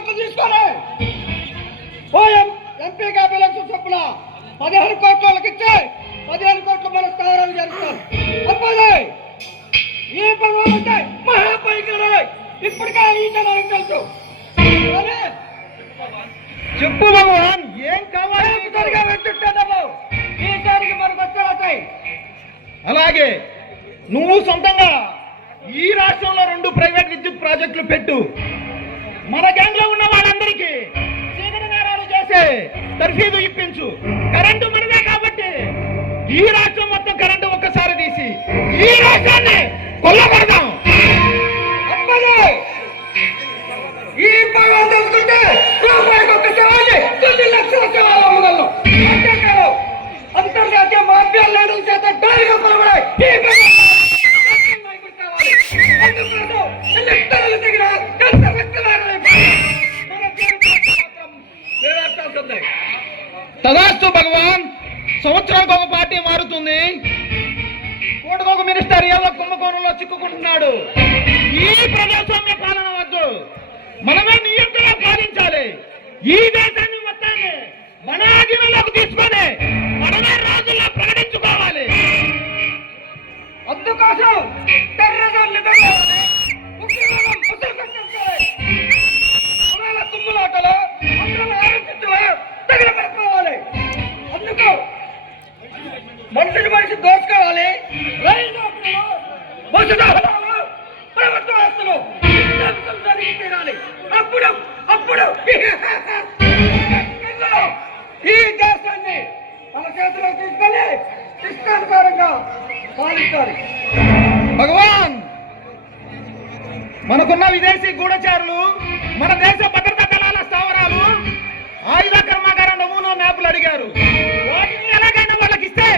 కోట్లు తీసుకొని MP election చొప్పున 15 కోట్ల వాళ్ళకి ఇచ్చి 15 కోట్ల మన స్థానాలు జరుగుతారు. తప్పదే ఈ భగవంతుడు మహాపైకరే ఇప్పటికే ఈ జనానికి తెలుసు. చెప్పు భగవాన్, ఏం కావాలి? ఈసారికి మనకు వచ్చాయి. అలాగే నువ్వు సొంతంగా ఈ రాష్ట్రంలో 2 ప్రైవేట్ విద్యుత్ ప్రాజెక్టులు పెట్టు. మన గ్యాంగ్ లో ఉన్న వాళ్ళందరికీ చీకటి నేరాలు చేసే తర్ఫీదు ఇప్పించు. కరెంటు మనదే కాబట్టి ఈ రాష్ట్రం మొత్తం కరెంటు ఒక్కసారి తీసి ఈ రాష్ట్రాన్ని కొల్లగొడదాం. ఈ భగవాన్ తెలుసుకుంటే రూపాయికి ఒక్కసారి 9 లక్షల సేవలు అమ్మగలను. అంతేకాదు అంతర్జాతీయ మాఫియా లీడర్ల చేత డాలిగా కొలబడాయి. ఈ తదాస్తు భగవాన్. సంవత్సరానికి ఒక పార్టీ మారుతుంది, కోటకొక మినిస్టర్ ఏదో కుంభకోణంలో చిక్కుకుంటున్నాడు. ఈ ప్రజాస్వామ్య పాలన వద్దు, మనమే నియంత్రణ పాలించాలి. ఈ దేశాన్ని మొత్తాన్ని మన ఆధీనంలోకి తీసుకొని మనమే రాజుల్లా ప్రకటించుకోవాలి. అందుకోసం తుమ్ములాటలు తగిలిపెట్టుకోవాలి. అందుకు మనిషి దోచుకోవాలి. ప్రభుత్వ ఆస్తులు జరిగి తీరాలి. అప్పుడు ఈ దేశాన్ని మన చేతిలో తీసుకొని ఇష్టానుసారంగా పాలించాలి. భగవాన్, మనకున్న విదేశీ గూఢచారులు, మన దేశ భద్రతా దళాల స్థావరాలు, ఆయుధ కర్మాగారం నమూనా మ్యాపులు అడిగారు. వాటిని ఎలాగైనా వాళ్ళకి ఇస్తే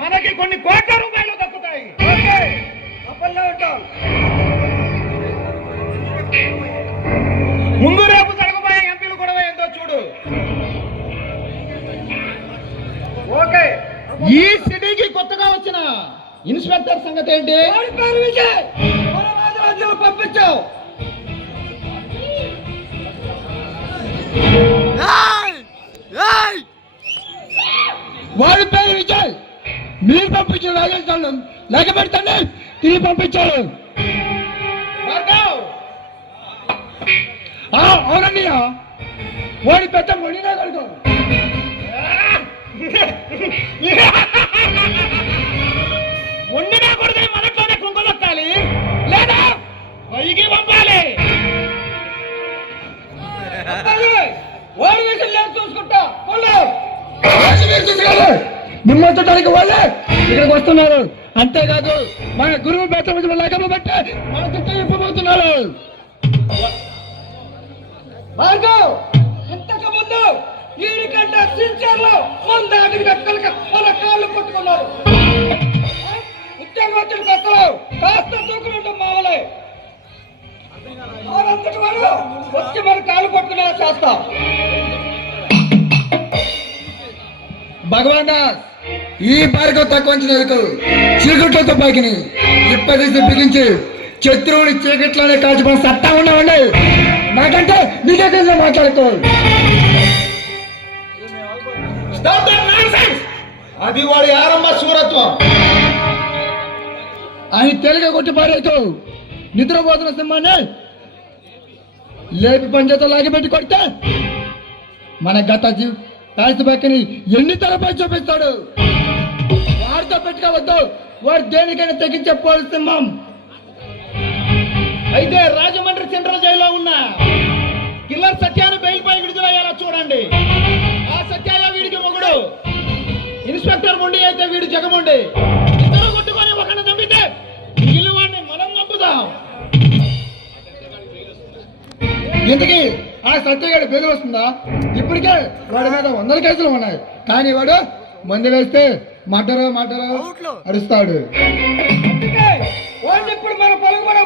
మనకి కొన్ని కోట్ల రూపాయలు దక్కుతాయి. ముందు రేపు జరగబోయే ఎంపీలు గొడవ ఏందో చూడు. ఓకే, ఈ సిటీకి కొత్తగా వచ్చిన ఇన్స్పెక్టర్ సంగతి ఏంటి? పంపించావు. వాడి పేరు విజయ్. మీరు పంపించిన రాజస్థాన్ లేక పెడతాను తిరిగి పంపించారు. అవునండి, వాడి పెద్ద మొండినా కడుకో. వండినా కొడుకుని మనట్లోనే కుంకులొక్కాలి, లేదా పైకి పంపాలి. వాడి విషయం లేదు చూసుకుంటా. నిమ్మడానికి వాళ్ళే ఇక్కడికి వస్తున్నారు. అంతేకాదు మన గురువు బెత్తమ లేఖలు బట్టి మన చుట్టూ ఇప్పబోతున్నారు. ఇంతకు ముందు వీడికంటే సిన్సియర్లో మన మన కాళ్ళు పట్టుకున్నారు. ఉద్యోగస్తులు పెద్దలు కాస్త దూకులు మావలే వారంతటి వారు వచ్చి మన కాళ్ళు పట్టుకునేలా చేస్తాం. భగవాన్ దాస్, ఈ బారికో తక్కువ చీకట్లో తుపాకిని ఇప్పదీసి బిగించి శత్రువుని చీకట్లోనే కాల్చిపోయిన సత్తా ఉండవండి. నాకంటే మీకే తెలిసి మాట్లాడుతూ అది వాడి ఆరంభ సూరత్వం. ఆయన తెలుగు కొట్టి పారేతూ నిద్రపోతున్న సింహాన్ని లేపి పంచేతో లాగిపెట్టి కొడితే మన గత తాసి పక్కని ఎన్ని తలపై చూపిస్తాడు. వాడితో పెట్టుకోవద్దు, వాడు దేనికైనా తెగించే పోలీసు సింహం. అయితే రాజమండ్రి సెంట్రల్ జైల్లో ఉన్న కిల్లర్ సత్యాన్ని బెయిల్పై విడుదలయ్యేలా చూడండి. ఆ సత్యాయ వీడికి మొగుడు, ఇన్స్పెక్టర్ మొండి అయితే వీడు జగముండి. ఇద్దరు కొట్టుకొని ఒకరిని చంపితే మిగిలిన వాడిని మనం చంపుదాం. ఇంతకీ ఆ సత్యగాడి బెదిరి వస్తుందా? ఇప్పటికే వాడి మీద 100 కేసులు ఉన్నాయి. కానీ వాడు మంది వేస్తే మాటరో అరుస్తాడు. ఇప్పుడు మన పలుకుబడి